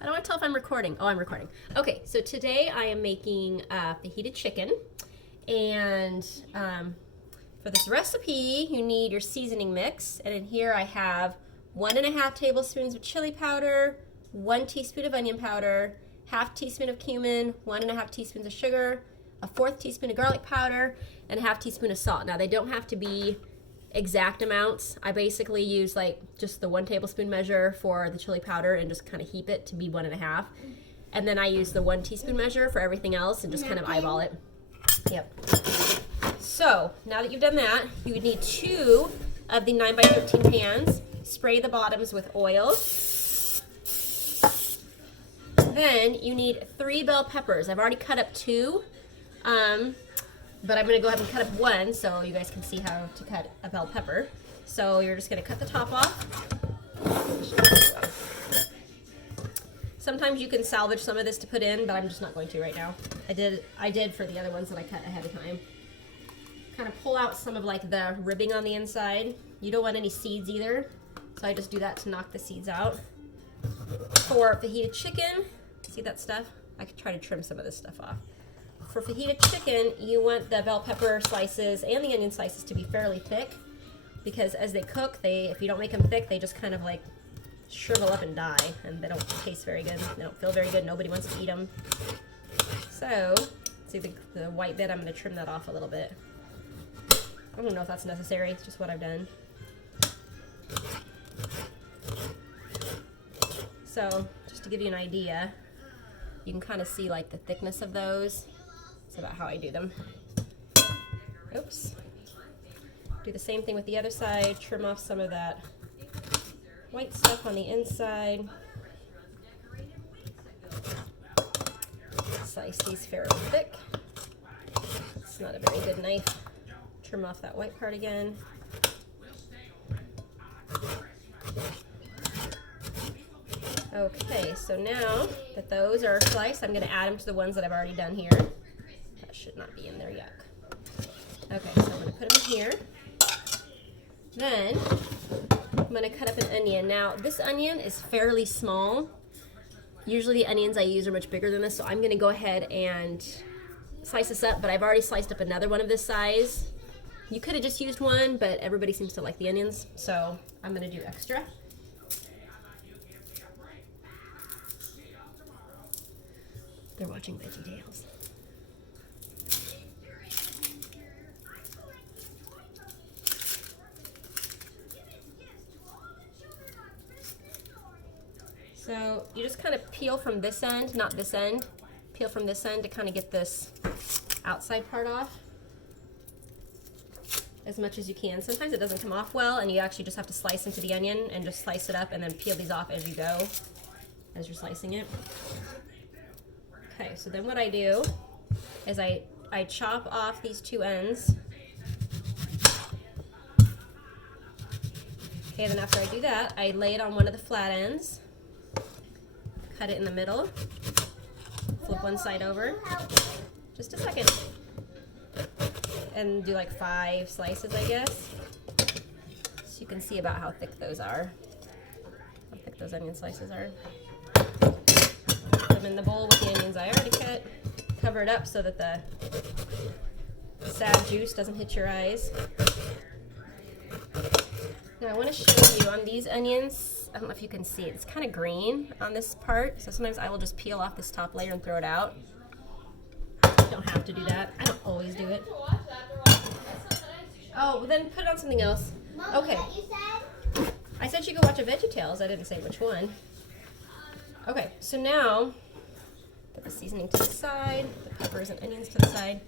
How do I tell if I'm recording? Oh, I'm recording. Okay, so today I am making fajita chicken. And for this recipe, you need your seasoning mix. And in here I have 1.5 tablespoons of chili powder, 1 teaspoon of onion powder, 1/2 teaspoon of cumin, 1.5 teaspoons of sugar, 1/4 teaspoon of garlic powder, and 1/2 teaspoon of salt. Now they don't have to be exact amounts. I basically use like just the 1 tablespoon measure for the chili powder and just kind of heap it to be 1.5. And then I use the 1 teaspoon measure for everything else and just kind of eyeball it. Yep. So now that you've done that, you would need 2 of the 9x13 pans. Spray the bottoms with oil. Then you need 3 bell peppers. I've already cut up 2. But I'm going to go ahead and cut up 1 so you guys can see how to cut a bell pepper. So you're just going to cut the top off. Sometimes you can salvage some of this to put in, but I'm just not going to right now. I did for the other ones that I cut ahead of time. Kind of pull out some of like the ribbing on the inside. You don't want any seeds either, so I just do that to knock the seeds out. For fajita chicken, see that stuff? I could try to trim some of this stuff off. For fajita chicken, you want the bell pepper slices and the onion slices to be fairly thick, because as they cook, if you don't make them thick, they just kind of like shrivel up and die, and they don't taste very good. They don't feel very good. Nobody wants to eat them. So, see the white bit, I'm going to trim that off a little bit. I don't know if that's necessary. It's just what I've done. So, just to give you an idea, you can kind of see like the thickness of those. That's about how I do them. Oops. Do the same thing with the other side. Trim off some of that white stuff on the inside. Slice these fairly thick. It's not a very good knife. Trim off that white part again. Okay, so now that those are sliced, I'm going to add them to the ones that I've already done here. That should not be in there, yuck. Okay, so I'm going to put them in here. Then I'm going to cut up an onion. Now, this onion is fairly small. Usually the onions I use are much bigger than this, so I'm going to go ahead and slice this up, but I've already sliced up another one of this size. You could have just used one, but everybody seems to like the onions, so I'm going to do extra. They're watching VeggieTales. So you just kind of peel from this end, not this end. Peel from this end to kind of get this outside part off as much as you can. Sometimes it doesn't come off well, and you actually just have to slice into the onion and just slice it up and then peel these off as you go, as you're slicing it. Okay, so then what I do is I chop off these 2 ends. Okay, then after I do that, I lay it on one of the flat ends, cut it in the middle, flip one side over, just a second, and do like 5 slices, I guess, so you can see about how thick those are, how thick those onion slices are. Put them in the bowl with the onions I already cut. Cover it up so that the sad juice doesn't hit your eyes. Now I want to show you on these onions, I don't know if you can see it, it's kind of green on this part, so sometimes I will just peel off this top layer and throw it out. You don't have to do that. I don't always do it. Oh, well then put it on something else. Okay. I said you could watch a VeggieTales. I didn't say which one. Okay, so now put the seasoning to the side, the peppers and onions to the side.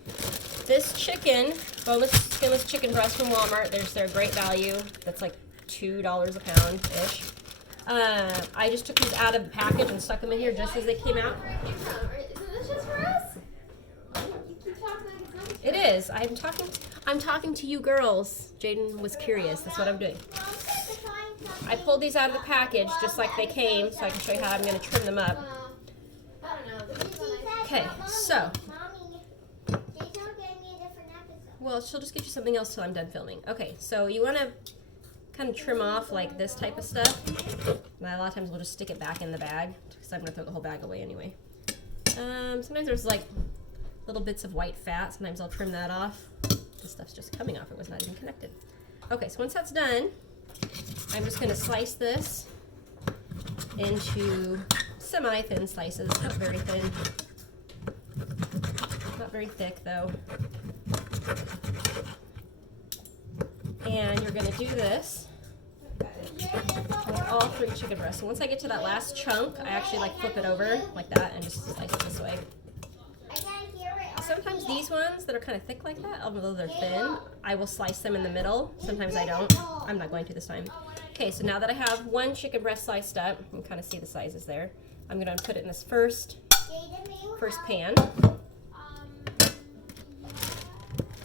This chicken, boneless, skinless chicken breast from Walmart, they're great value. That's like $2 a pound-ish. I just took these out of the package and stuck them in here just as they came out. Is this just for us? You keep talking like it's not. It is. I'm talking to you girls. Jaden was curious. That's what I'm doing. I pulled these out of the package just like they came, so I can show you how I'm going to trim them up. Okay, so. Well, she'll just get you something else till I'm done filming. Okay, so you want to kind of trim off like this type of stuff. a lot of times we'll just stick it back in the bag because I'm gonna throw the whole bag away anyway. Sometimes there's like little bits of white fat. Sometimes I'll trim that off. This stuff's just coming off. It was not even connected. Okay, so once that's done, I'm just gonna slice this into semi-thin slices, not very thin. Not very thick though. And you're gonna do this with all 3 chicken breasts. So once I get to that last chunk, I actually like flip it over like that and just slice it this way. Sometimes these ones that are kind of thick like that, although they're thin, I will slice them in the middle. Sometimes I don't. I'm not going to this time. Okay, so now that I have 1 chicken breast sliced up, you can kind of see the sizes there. I'm gonna put it in this first pan.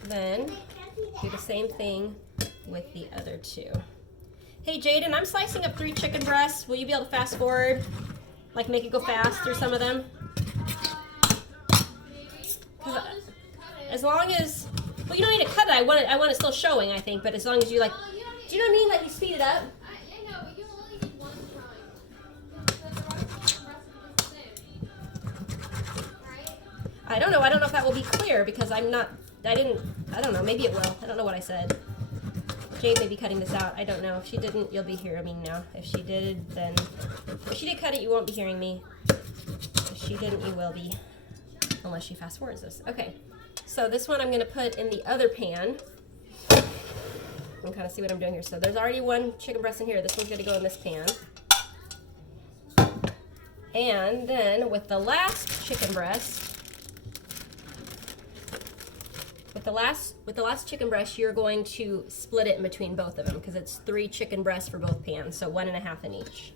Then do the same thing with the other 2. Hey Jaden, I'm slicing up 3 chicken breasts. Will you be able to fast forward? Like make it go fast through some of them? As long as, well, you don't need to cut it. I want it still showing, I think. But as long as you like, do you know what I mean? Like you speed it up. I know, but you only need 1 time. I don't know. I don't know if that will be clear because I don't know. Maybe it will. I don't know what I said. Jade may be cutting this out. I don't know. If she didn't, you'll be hearing me now. If she did, then, if she did cut it, you won't be hearing me. If she didn't, you will be. Unless she fast forwards this. Okay, so this one I'm going to put in the other pan. You can kind of see what I'm doing here. So there's already 1 chicken breast in here. This one's going to go in this pan. And then with the last chicken breast, with the last chicken breast, you're going to split it in between both of them because it's 3 chicken breasts for both pans, so 1.5 in each.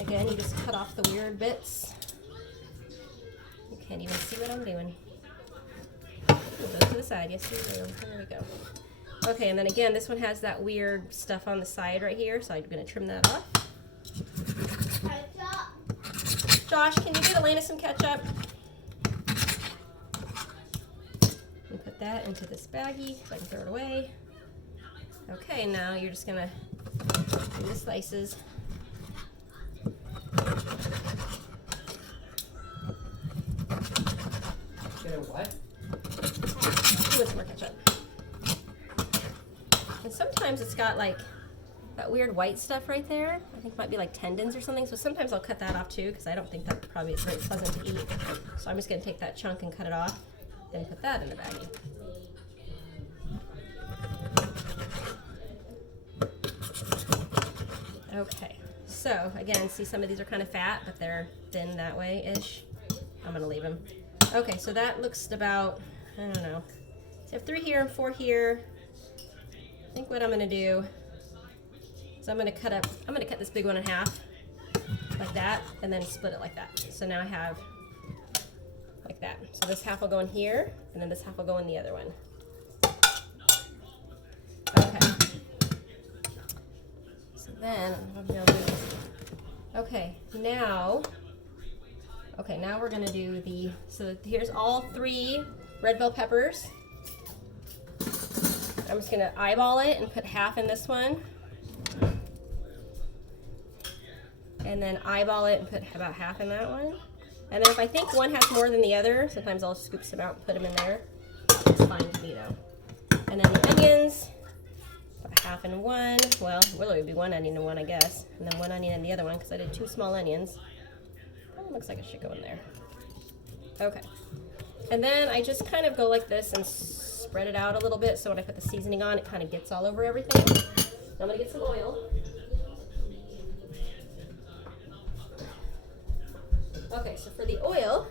Again, you just cut off the weird bits. You can't even see what I'm doing. We'll go to the side. Yes, we will. There we go. Okay, and then again, this one has that weird stuff on the side right here, so I'm going to trim that off. Josh, can you get Elena some ketchup? And put that into this baggie so I can throw it away. Okay, now you're just going to do the slices. Get a what? With some more ketchup. And sometimes it's got like that weird white stuff right there. I think it might be like tendons or something. So sometimes I'll cut that off too because I don't think that probably is very pleasant to eat. So I'm just going to take that chunk and cut it off, then put that in the baggie. Okay, so again, see some of these are kind of fat, but they're thin that way-ish. I'm going to leave them. Okay, so that looks about, I don't know. So I have 3 here and 4 here. I think what I'm going to do is I'm going to cut this big one in half, like that, and then split it like that. So now I have like that. So this half will go in here, and then this half will go in the other one. Okay. So then, okay, now we're going to do the, so here's all 3 red bell peppers. I'm just going to eyeball it and put half in this one. And then eyeball it and put about half in that one. And then if I think one has more than the other, sometimes I'll scoop some out and put them in there. It's fine to me though. And then the onions, about half in one. Well, really it would be 1 onion in one, I guess. And then 1 onion in the other one because I did 2 small onions. That looks like it should go in there. Okay. And then I just kind of go like this and spread it out a little bit so when I put the seasoning on, it kind of gets all over everything. Now I'm going to get some oil. Okay, so for the oil,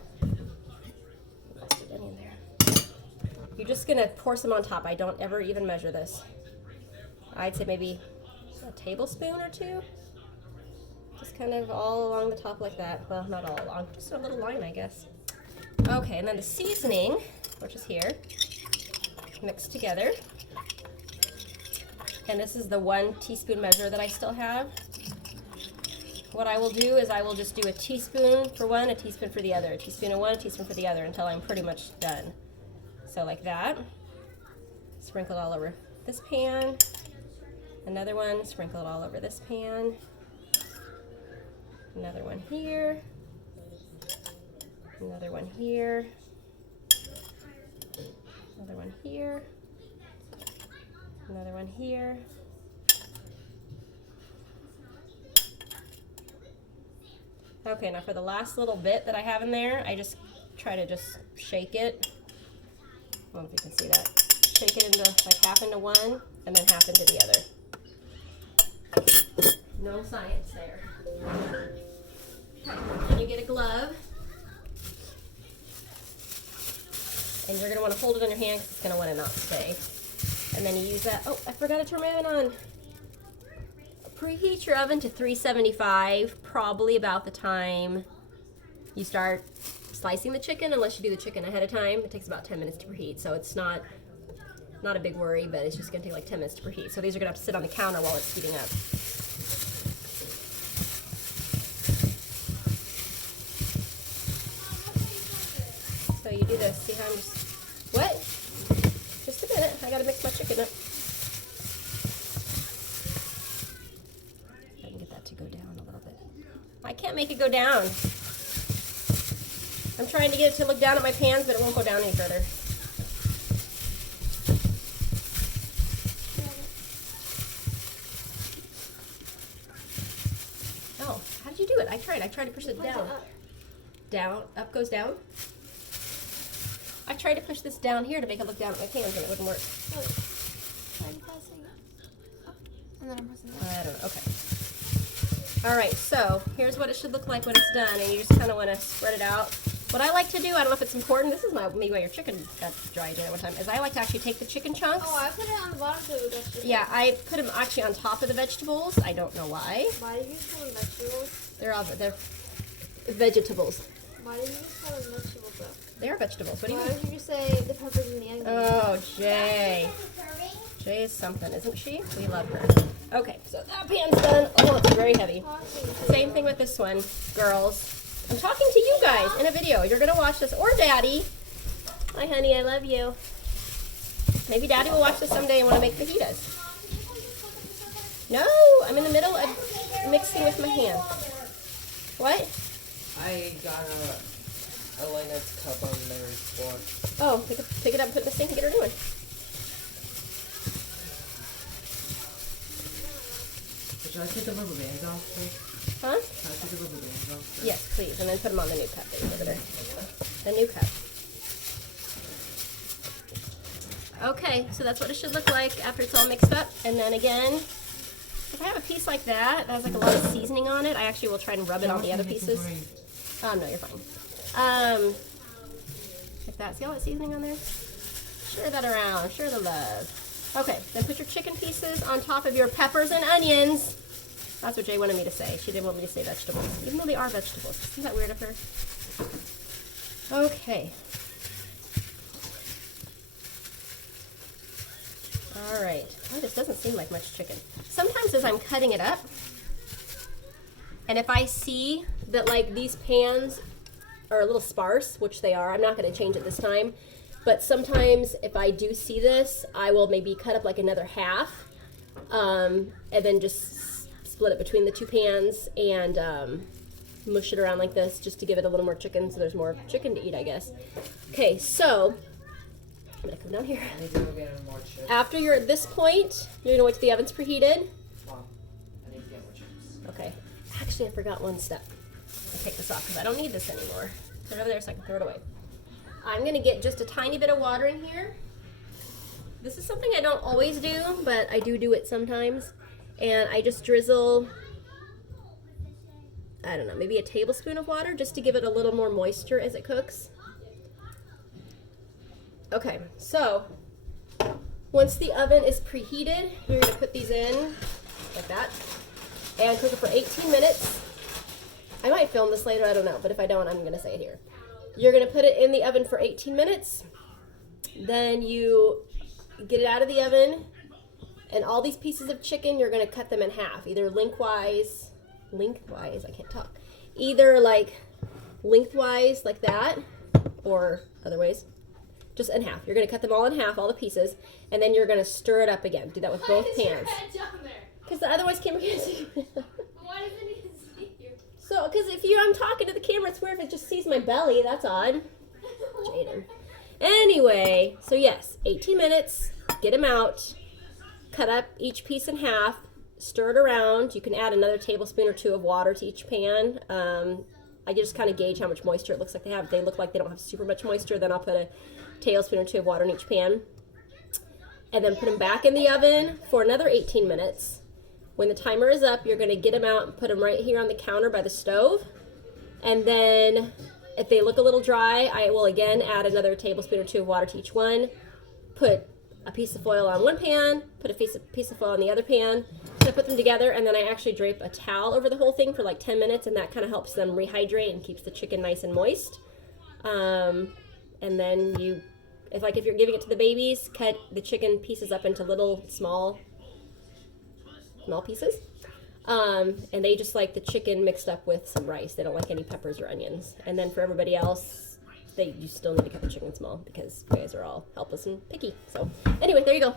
onion there. You're just going to pour some on top. I don't ever even measure this. I'd say maybe a tablespoon or 2. Just kind of all along the top like that. Well, not all along, just a little line, I guess. Okay, and then the seasoning, which is here, mixed together. And this is the 1 teaspoon measure that I still have. What I will do is I will just do a teaspoon for one, a teaspoon for the other, a teaspoon of one, a teaspoon for the other until I'm pretty much done. So like that. Sprinkle it all over this pan. Another one, sprinkle it all over this pan. Another one here. Another one here. Another one here. Another one here. Okay, now for the last little bit that I have in there, I just try to just shake it. I don't know if you can see that. Shake it into like half into one and then half into the other. No science there. Okay, then you get a glove. And you're going to want to hold it on your hand because it's going to want to not stay. And then you use that. Oh, I forgot to turn my oven on. Preheat your oven to 375 probably about the time you start slicing the chicken, unless you do the chicken ahead of time. It takes about 10 minutes to preheat, so it's not a big worry, but it's just going to take like 10 minutes to preheat. So these are going to have to sit on the counter while it's heating up. So you do this. See how I'm just... What? Just a minute. I got to mix my chicken up. I can get that to go down a little bit. I can't make it go down. I'm trying to get it to look down at my pans, but it won't go down any further. Oh, how did you do it? I tried to push it down. Down, up goes down. I tried to push this down here to make it look down at my pans, and it wouldn't work. Oh, I'm pressing it. Oh, and then I'm pressing it. I don't know. Okay. All right, so here's what it should look like when it's done, and you just kind of want to spread it out. What I like to do, I don't know if it's important, this is maybe why your chicken got dry at one time, is I like to actually take the chicken chunks. Oh, I put it on the bottom so it got Yeah, I put them actually on top of the vegetables. I don't know why. Why do you call them vegetables? They're vegetables. Why do you call them vegetables though? They are vegetables. What do you Why mean? don't you just say the peppers and the onions? Oh, Jay. Jay is something, isn't she? We love her. Okay, so that pan's done. Oh, it's very heavy. Same thing with this one, girls. I'm talking to you guys in a video. You're going to watch this. Or Daddy. Hi, honey. I love you. Maybe Daddy will watch this someday and want to make fajitas. No, I'm in the middle of mixing with my hand. What? I got a Lena's cup on there for. Oh, pick it up and put it in the sink and get her doing. Should I take the rubber bands off first? Huh? Should I take the rubber bands off first? Yes, please. And then put them on the new cup that you over there. The new cup. Okay, so that's what it should look like after it's all mixed up. And then again, if I have a piece like that has like a lot of seasoning on it, I actually will try and rub it on the other pieces. Oh, no, you're fine. Like that. See all that seasoning on there? Stir that around. Stir the love. Okay, then put your chicken pieces on top of your peppers and onions. That's what Jay wanted me to say. She didn't want me to say vegetables, even though they are vegetables. Isn't that weird of her? Okay. All right. Oh, this doesn't seem like much chicken. Sometimes as I'm cutting it up, and if I see that like these pans are a little sparse, which they are, I'm not going to change it this time, but sometimes if I do see this, I will maybe cut up like another half, and then just split it between the two pans and mush it around like this just to give it a little more chicken so there's more chicken to eat, I guess. Okay, so I'm going to come down here. I need to go get more chips. After you're at this point, you're going to wait till the oven's preheated. Mom, I need to get more chips. Okay. Actually, I forgot one step. I'll take this off because I don't need this anymore. Put it over there so I can throw it away. I'm going to get just a tiny bit of water in here. This is something I don't always do, but I do it sometimes. And I just drizzle, I don't know, maybe a tablespoon of water just to give it a little more moisture as it cooks. Okay, so once the oven is preheated, you're going to put these in like that and cook it for 18 minutes. I might film this later, I don't know, but if I don't, I'm going to say it here. You're going to put it in the oven for 18 minutes. Then you get it out of the oven, and all these pieces of chicken, you're going to cut them in half, either lengthwise, I can't talk, either like lengthwise like that, or other ways. just in half. You're going to cut them all in half, all the pieces, and then you're going to stir it up again. Do that with both Why is your pans. head down there? Because otherwise camera can't see you. Why doesn't he see you? So, because I'm talking to the camera, it's weird if it just sees my belly. That's odd. Jaden. Anyway, so yes, 18 minutes. Get them out. Cut up each piece in half. Stir it around. You can add another tablespoon or 2 of water to each pan. I just kind of gauge how much moisture it looks like they have. If they look like they don't have super much moisture, then I'll put a tablespoon or 2 of water in each pan. And then put them back in the oven for another 18 minutes. When the timer is up, you're going to get them out and put them right here on the counter by the stove. And then if they look a little dry, I will again add another tablespoon or 2 of water to each one. Put a piece of foil on one pan, put a piece of foil on the other pan. I put them together, and then I actually drape a towel over the whole thing for like 10 minutes, and that kind of helps them rehydrate and keeps the chicken nice and moist. And then if you're giving it to the babies, cut the chicken pieces up into little small pieces. And they just like the chicken mixed up with some rice. They don't like any peppers or onions. And then for everybody else, you still need to cut the chicken small because you guys are all helpless and picky. So anyway, there you go.